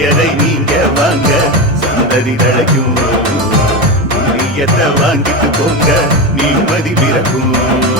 புளியரை நீங்க வாங்க சந்ததி தழைக்கும் புளியத்தை வாங்கிட்டு போங்க நீ மதி பிறக்கும்.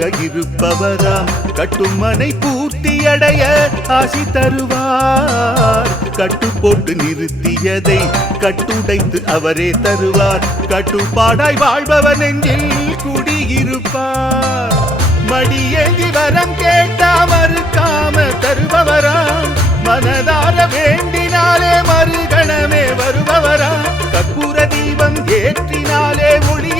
தாங்க இருப்பவராம். கட்டுமனை பூர்த்தியடைய ஆசி தருவார். கட்டு போட்டு நிறுத்தியதை கட்டுடைத்து அவரே தருவார். கட்டுப்பாடாய் வாழ்பவன் எங்கில் குடியிருப்பார். மடியேந்தி வரம் கேட்டா மறுக்காம தருபவராம். மனதார வேண்டினாலே மறுகணமே வருபவரா கற்பூர தீபம் ஏற்றினாலே ஒளிய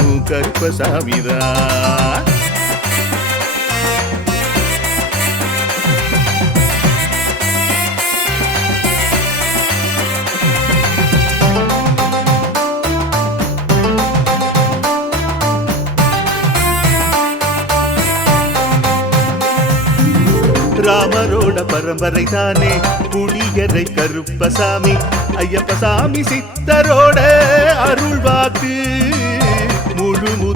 கருப்பசாமிதான் ராமரோட பரம்பரை தானே புளியரை கருப்பசாமி ஐயப்பசாமி சித்தரோட அருள்வாக்கு.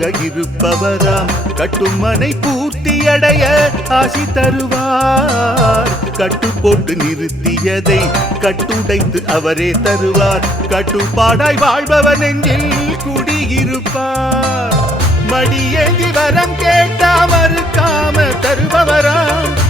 காவலாக இருப்பவராம். கட்டுமனை பூர்த்தி அடைய ஆசி தருவார். கட்டு போட்டு நிறுத்தியதை கட்டுடைத்து அவரே தருவார். கட்டுப்பாடாய் வாழ்பவன் எங்கில் குடியிருப்பார். மடியேந்தி வரம் கேட்டா மறுக்காம தருபவராம்.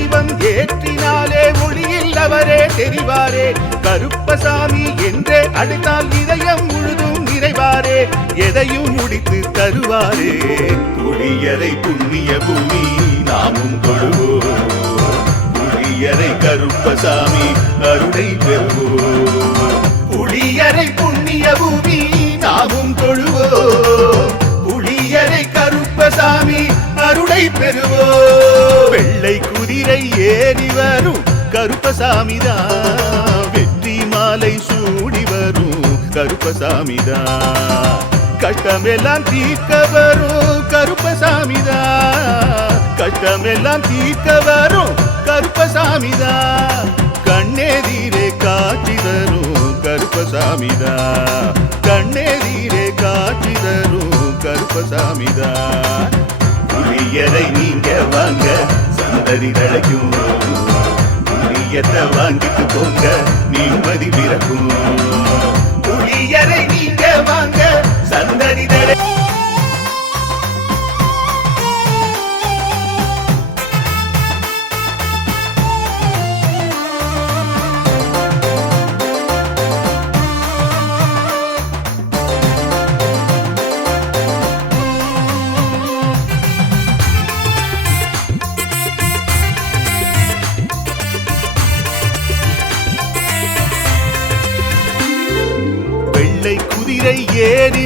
தீபம் ஏற்றினாலே ஒளியில் அவரே தெரிவாரே. கருப்பசாமி என்றே அழைத்தால் இதயம் முழுதும் நிறைவாரே. எதையும் முடித்து தருவாரே. புளியரை புண்ணிய பூமி நாமும் தொழுவோம். புளியரை கருப்பசாமி அருளை பெறுவோம். புளியரை புண்ணிய பூமி நாமும் தொழுவோம். புளியரை கருப்பசாமி அருளை பெறுவோம். வெள்ளை குதிரை ஏறி வரும். கருப்பசாமிதான் வெற்றி மாலை சூடி வரும். கருப்பசாமிதான் கஷ்டமெல்லாம் தீர்க்க வரும். கருப்பசாமிதான் கஷ்டமெல்லாம் தீர்க்க வரும். கருப்பசாமிதான் கண்ணெதிரே காட்சி தரும். கருப்பசாமிதான் கண்ணெதிரே காட்சி தரும். கருப்பசாமிதான் புளியரை நீங்க வாங்க. காதலி தழைக்கும் புளியத்தை வாங்கிட்டு போங்க நிம்மதி பிறக்கும். புளியரை நீங்க வாங்க சந்ததி தடை